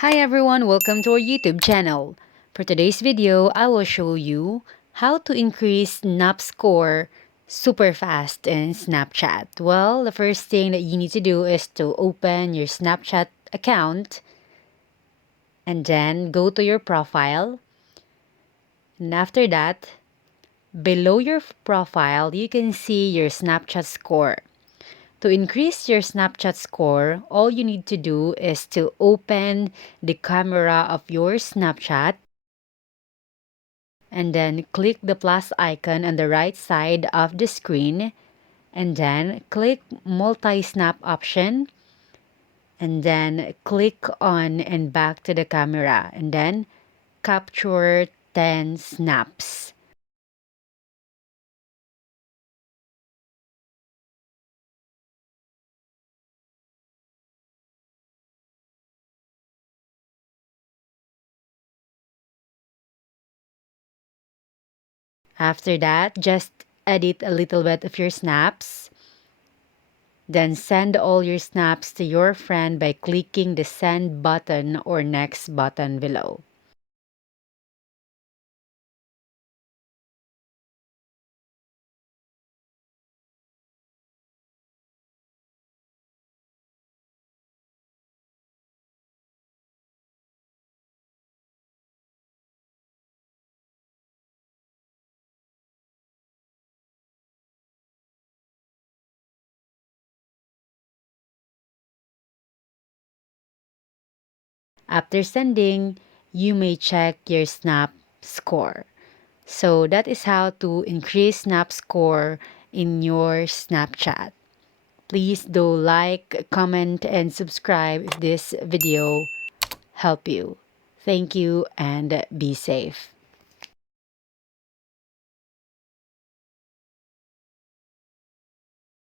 Hi everyone, welcome to our YouTube channel. For today's video, I will show you how to increase Snap score super fast in Snapchat. Well, the first thing that you need to do is to open your Snapchat account and then go to your profile. And after that, below your profile, you can see your Snapchat score. To increase your Snapchat score, all you need to do is to open the camera of your Snapchat and then click the plus icon on the right side of the screen and then click multi-snap option and then click on and back to the camera and then capture 10 snaps. After that, just edit a little bit of your snaps. Then send all your snaps to your friend by clicking the send button or next button below. After sending, you may check your Snap score. So that is how to increase Snap score in your Snapchat. Please do like, comment, and subscribe if this video helped you. Thank you and be safe.